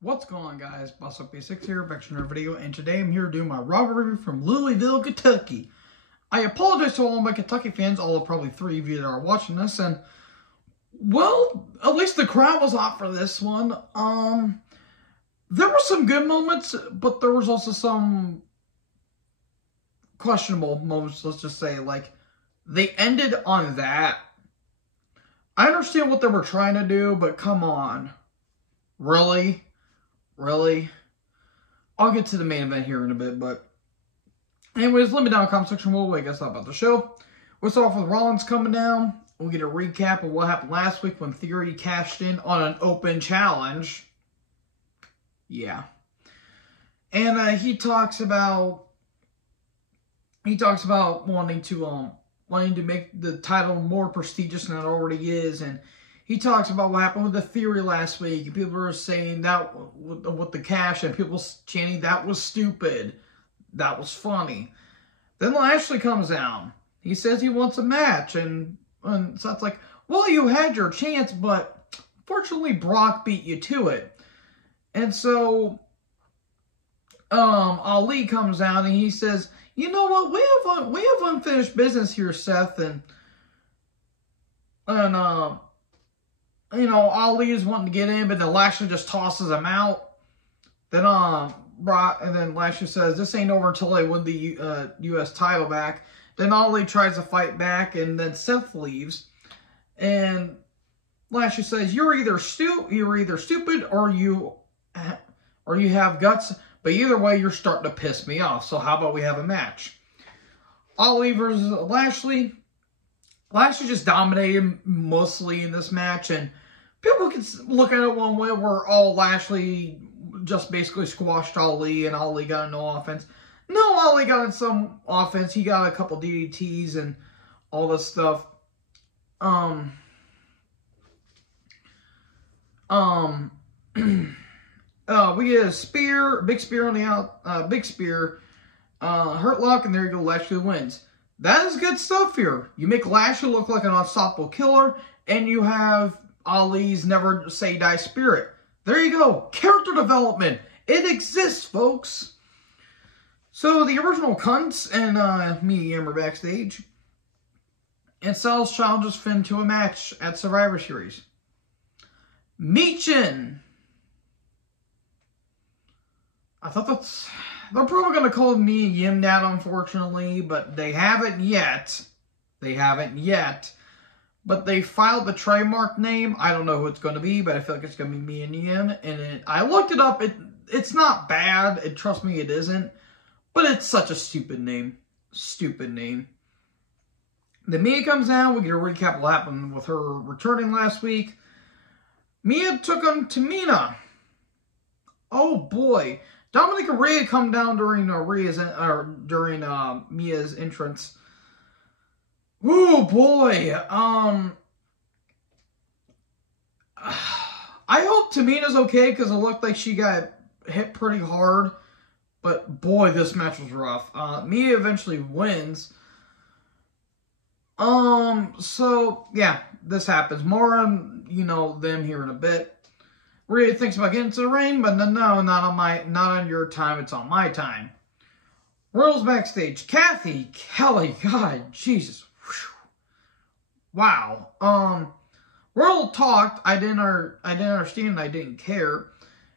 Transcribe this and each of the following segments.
What's going on, guys? Boss Up Basics here, back to another video, and today I'm here to do my Robert review from Louisville, Kentucky. I apologize to all my Kentucky fans, all of probably 3 of you that are watching this, and well, at least the crowd was hot for this one. There were some good moments, but there was also some questionable moments, let's just say. Like, they ended on that. I understand what they were trying to do, but come on. Really? Really? I'll get to the main event here in a bit, but anyways, let me down in the comment section below what you guys thought about the show. We'll start off with Rollins coming down. We'll get a recap of what happened last week when Theory cashed in on an open challenge. Yeah. And he talks about wanting to make the title more prestigious than it already is, and he talks about what happened with the Theory last week. And people were saying that with the cash, and people chanting that was stupid, that was funny. Then Lashley comes down. He says he wants a match, and so it's like, well, you had your chance, but fortunately Brock beat you to it. And so Ali comes out and he says, you know what, we have unfinished business here, Seth, and you know, Ali is wanting to get in, but then Lashley just tosses him out. Then then Lashley says, this ain't over until they win the U.S. title back. Then Ali tries to fight back, and then Seth leaves. And Lashley says, you're either stupid or you have guts. But either way, you're starting to piss me off. So how about we have a match? Ali versus Lashley. Lashley just dominated mostly in this match, and people can look at it one way where Lashley just basically squashed Ali and Ali got no offense. No, Ali got in some offense. He got a couple DDTs and all this stuff. We get a spear, big spear on the out, big spear, hurt lock, and there you go, Lashley wins. That is good stuff here. You make Lashley look like an unstoppable killer, and you have Ali's never say die spirit. There you go. Character development. It exists, folks. So the original cunts and me and Amber backstage, and Sal's challenges Finn to a match at Survivor Series. Meechin. I thought they're probably going to call me and Yim that, unfortunately, but they haven't yet. They haven't yet. But they filed the trademark name. I don't know who it's going to be, but I feel like it's going to be me and Yim. And I looked it up. It's not bad. Trust me, it isn't. But it's such a stupid name. Stupid name. Then Mia comes down. We get a recap of what happened with her returning last week. Mia took on Tamina. Oh, boy. Dominic and Rhea come down during Mia's entrance. Oh boy. I hope Tamina's okay because it looked like she got hit pretty hard. But boy, this match was rough. Mia eventually wins. So yeah, this happens. More on, them here in a bit. Rhea thinks about getting into the ring, but no, not on your time. It's on my time. Royals backstage. Kathy, Kelly, God, Jesus, whew. Wow. Royal talked. I didn't understand. I didn't care.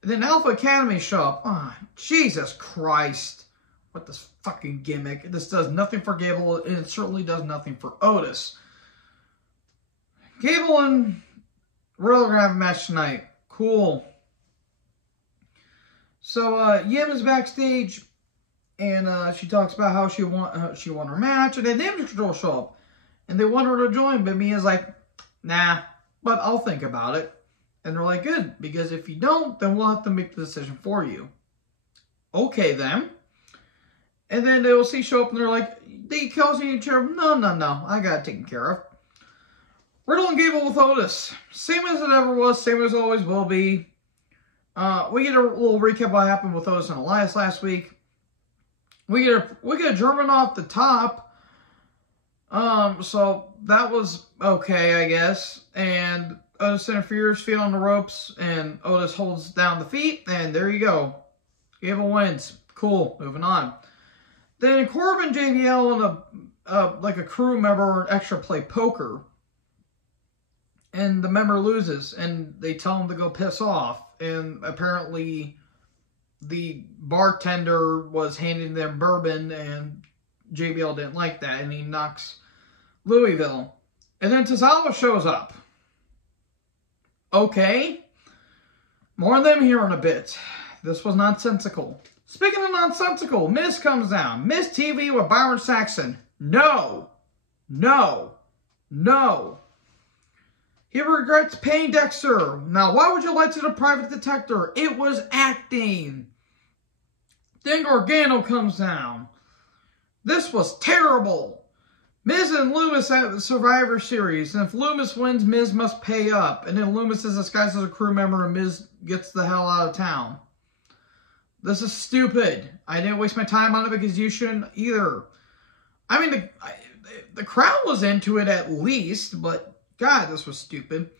And then Alpha Academy show up. Oh, Jesus Christ! What this fucking gimmick? This does nothing for Gable, and it certainly does nothing for Otis. Gable and Royal are gonna have a match tonight. Cool. So Yim is backstage, and she talks about how she won her match, and then the Damage Control show up, and they want her to join, but Mia's like, nah, but I'll think about it. And they're like, good, because if you don't, then we'll have to make the decision for you. Okay, then. And then they will see show up, and they're like, they calls you each other. No, I got it taken care of. Riddle and Gable with Otis. Same as it ever was, same as always will be. We get a little recap of what happened with Otis and Elias last week. We get a German off the top. So that was okay, I guess. And Otis interferes, feet on the ropes, and Otis holds down the feet, and there you go. Gable wins. Cool. Moving on. Then Corbin, JBL, and like a crew member extra play poker. And the member loses, and they tell him to go piss off. And apparently the bartender was handing them bourbon, and JBL didn't like that, and he knocks Louisville. And then Tozawa shows up. Okay. More on them here in a bit. This was nonsensical. Speaking of nonsensical, Miz comes down. Miz TV with Byron Saxton. No. No. No. He regrets paying Dexter. Now, why would you lie to the private detector? It was acting. Then Gargano comes down. This was terrible. Miz and Loomis have a Survivor Series, and if Loomis wins, Miz must pay up. And then Loomis is disguised as a crew member, and Miz gets the hell out of town. This is stupid. I didn't waste my time on it because you shouldn't either. I mean, the crowd was into it at least, but God, this was stupid.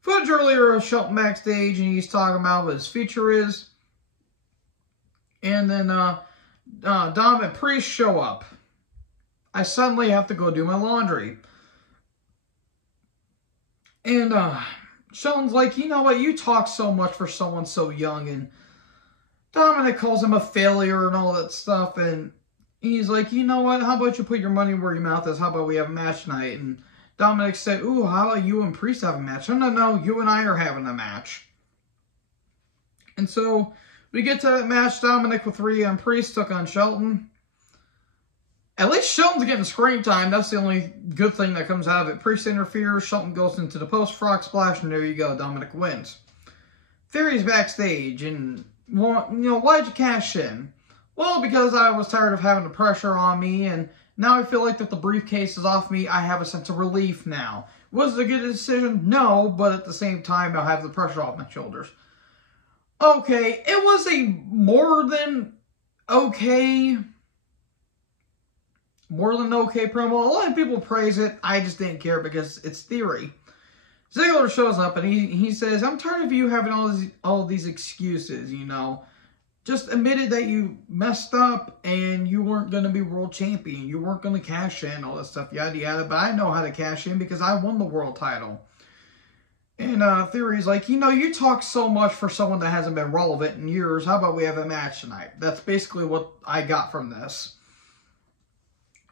Footage earlier of Shelton backstage, and he's talking about what his future is. And then Dom and Priest show up. I suddenly have to go do my laundry. And Shelton's like, you know what, you talk so much for someone so young. And Dominic calls him a failure and all that stuff. And he's like, you know what, how about you put your money where your mouth is? How about we have a match tonight? And Dominic said, ooh, how about you and Priest have a match? No, you and I are having a match. And so we get to that match. Dominic with Rhea and Priest took on Shelton. At least Shelton's getting screen time. That's the only good thing that comes out of it. Priest interferes. Shelton goes into the post. Frog splash. And there you go. Dominic wins. Theory's backstage. And, well, you know, why'd you cash in? Well, because I was tired of having the pressure on me. And now I feel like that the briefcase is off me. I have a sense of relief now. Was it a good decision? No. But at the same time, I'll have the pressure off my shoulders. Okay. It was a more than okay promo. A lot of people praise it. I just didn't care because it's Theory. Ziggler shows up and he says, I'm tired of you having all these excuses, you know. Just admitted that you messed up and you weren't going to be world champion. You weren't going to cash in, all that stuff, yada, yada. But I know how to cash in because I won the world title. And Theory's like, you know, you talk so much for someone that hasn't been relevant in years. How about we have a match tonight? That's basically what I got from this.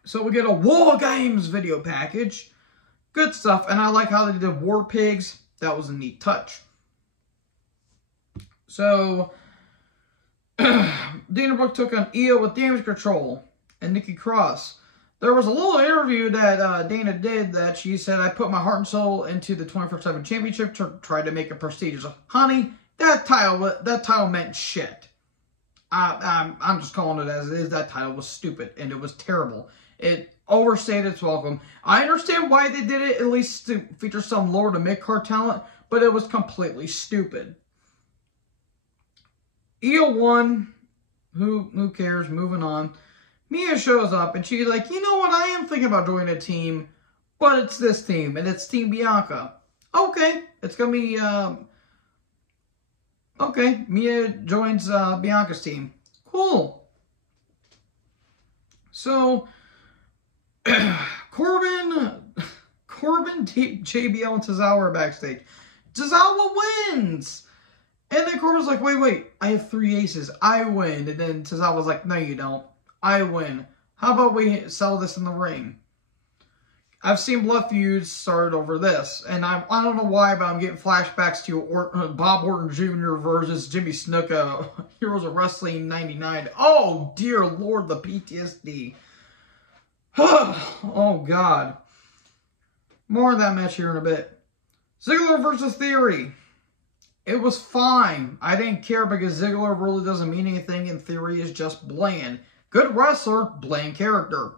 So we get a War Games video package. Good stuff. And I like how they did War Pigs. That was a neat touch. So Dana Brooke took on Io with Damage Control and Nikki Cross. There was a little interview that Dana did that she said, I put my heart and soul into the 24/7 championship to try to make it prestigious. Honey, that title meant shit. I'm just calling it as it is. That title was stupid and it was terrible. It overstayed its welcome. I understand why they did it, at least to feature some lower to mid-card talent, but it was completely stupid. Io won. Who cares? Moving on. Mia shows up and she's like, you know what? I am thinking about joining a team, but it's this team, and it's Team Bianca. Okay. It's going to be, okay. Mia joins Bianca's team. Cool. So Corbin, JBL, and Tozawa are backstage. Tozawa wins! And then Corbin's like, wait, I have 3 aces. I win. And then Tozawa's like, no, you don't. I win. How about we sell this in the ring? I've seen blood feuds start over this. And I don't know why, but I'm getting flashbacks to Bob Orton Jr. versus Jimmy Snuka, Heroes of Wrestling 99. Oh, dear Lord, the PTSD. Oh, God. More on that match here in a bit. Ziggler versus Theory. It was fine. I didn't care because Ziggler really doesn't mean anything and Theory is just bland. Good wrestler, bland character.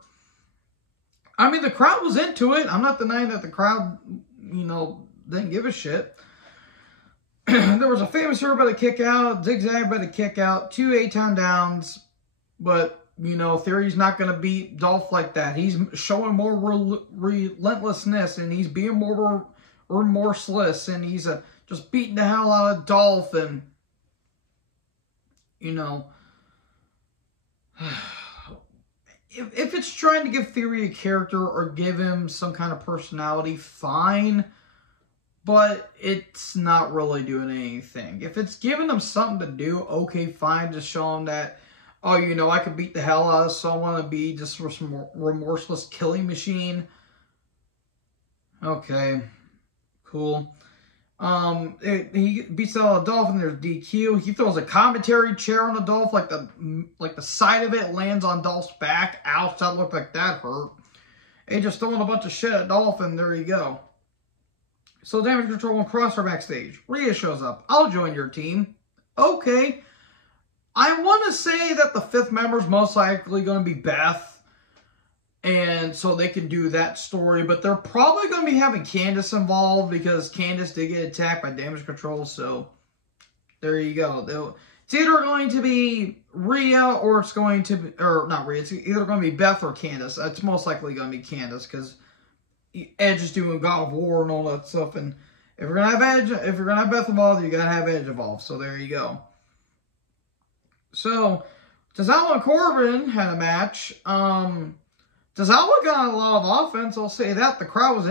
I mean, the crowd was into it. I'm not denying that the crowd, you know, didn't give a shit. There was a famous by the kick out, zigzag by the kick out, 2 8-10 downs, but you know, Theory's not going to beat Dolph like that. He's showing more relentlessness, and he's being more remorseless, and he's just beating the hell out of Dolph, and, you know, if it's trying to give Theory a character or give him some kind of personality, fine, but it's not really doing anything. If it's giving him something to do, okay, fine, just show him that, oh, you know, I could beat the hell out of someone and be just some remorseless killing machine. Okay, cool. He beats out a Dolph, and there's DQ. He throws a commentary chair on the Dolph, like the side of it lands on Dolph's back. Ouch, that looked like that hurt. He just throwing a bunch of shit at Dolph, and there you go. So Damage Control and Crosshair backstage. Rhea shows up. I'll join your team. Okay. I want to say that the 5th member is most likely going to be Beth. And so they can do that story. But they're probably going to be having Candice involved, because Candice did get attacked by Damage Control. So there you go. It's either going to be Rhea, or it's going to be, or not Rhea, it's either going to be Beth or Candice. It's most likely going to be Candice, because Edge is doing God of War and all that stuff. And if you're going to have Edge, if you're going to have Beth involved, you got to have Edge involved. So there you go. So Tozawa and Corbin had a match. Tozawa got a lot of offense, I'll say that. The crowd was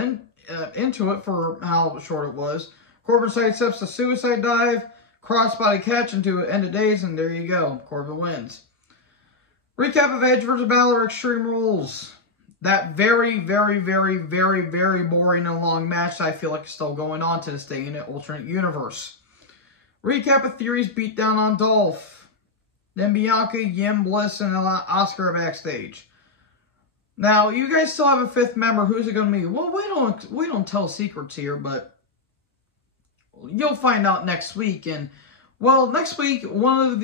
into it for how short it was. Corbin sidesteps the suicide dive, crossbody catch into end of days, and there you go. Corbin wins. Recap of Edge vs. Balor Extreme Rules. That very, very, very, very, very boring and long match I feel like is still going on to this day in an alternate universe. Recap of Theory's beatdown on Dolph. Then Bianca, Yim, Bliss, and Oscar backstage. Now, you guys still have a 5th member. Who's it going to be? Well, we don't tell secrets here, but you'll find out next week. And, well, next week, one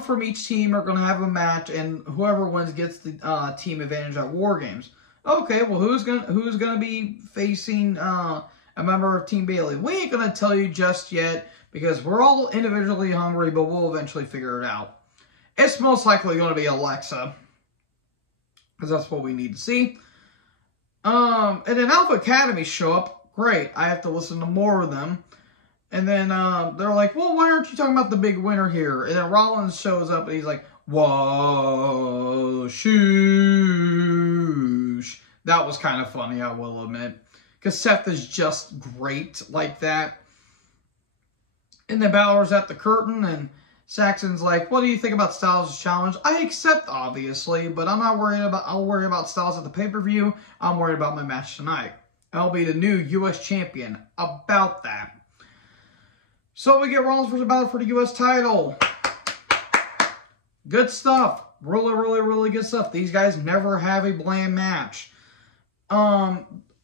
from each team are going to have a match, and whoever wins gets the team advantage at War Games. Okay, well, who's gonna be facing a member of Team Bayley? We ain't going to tell you just yet, because we're all individually hungry, but we'll eventually figure it out. It's most likely going to be Alexa, because that's what we need to see. And then Alpha Academy show up. Great. I have to listen to more of them. And then they're like, well, why aren't you talking about the big winner here? And then Rollins shows up, and he's like, whoa, shoosh. That was kind of funny, I will admit. Because Seth is just great like that. And then Balor's at the curtain, and Saxon's like, what do you think about Styles' challenge? I accept, obviously, but I'm not worried about, I'll worry about Styles at the pay-per-view. I'm worried about my match tonight. I'll be the new U.S. champion. About that. So we get Rollins vs. Balor for the U.S. title. Good stuff. Really, really, really good stuff. These guys never have a bland match.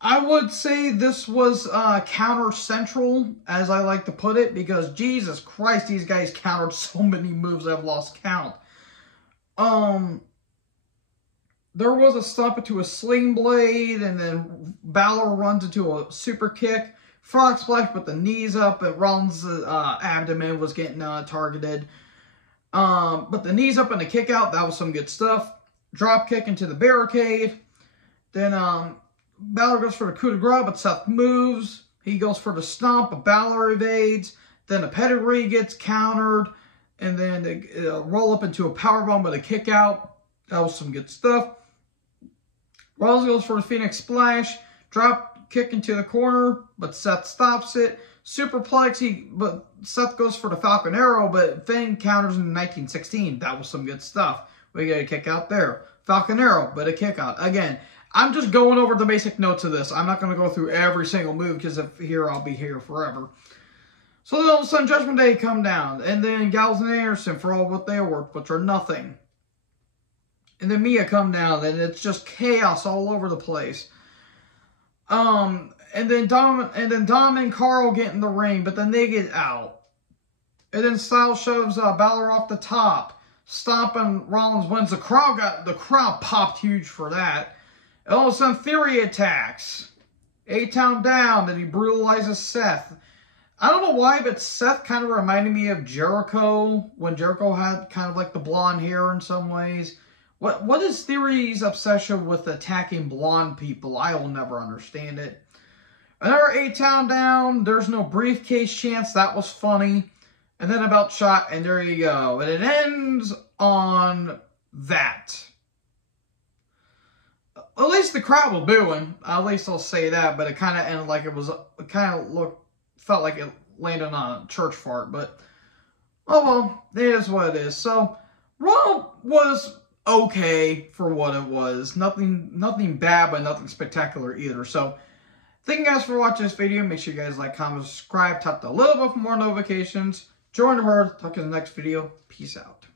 I would say this was counter central, as I like to put it, because Jesus Christ, these guys countered so many moves I've lost count. There was a stomp into a sling blade, and then Balor runs into a super kick. Frog splash with the knees up, and Rollins' abdomen was getting targeted. But the knees up and the kick out, that was some good stuff. Drop kick into the barricade. Then Balor goes for the coup de grace, but Seth moves. He goes for the stomp, but Balor evades. Then a pedigree gets countered. And then they roll up into a powerbomb with a kick out. That was some good stuff. Rollins goes for a Phoenix Splash. Drop kick into the corner, but Seth stops it. Superplex, but Seth goes for the Falcon Arrow, but Finn counters in 1916. That was some good stuff. We get a kick out there. Falcon Arrow, but a kick out. Again, I'm just going over the basic notes of this. I'm not going to go through every single move, because if here, I'll be here forever. So then all of a sudden, Judgment Day come down, and then Gallows and Anderson for all what they are worth, which are nothing. And then Mia come down, and it's just chaos all over the place. And then Dom and Carl get in the ring, but then they get out. And then Styles shoves Balor off the top, stomping Rollins wins. The crowd popped huge for that. And all of a sudden, Theory attacks. A-Town down, and he brutalizes Seth. I don't know why, but Seth kind of reminded me of Jericho, when Jericho had kind of like the blonde hair in some ways. What is Theory's obsession with attacking blonde people? I will never understand it. Another A-Town down. There's no briefcase chance. That was funny. And then a belt shot, and there you go. And it ends on that. At least the crowd was booing. At least I'll say that. But it kind of ended like it was. It kind of felt like it landed on a church fart. But oh well, it is what it is. So Raw was okay for what it was. Nothing bad, but nothing spectacular either. So thank you guys for watching this video. Make sure you guys like, comment, subscribe, tap the little bit for more notifications. Join the herd. Talk in the next video. Peace out.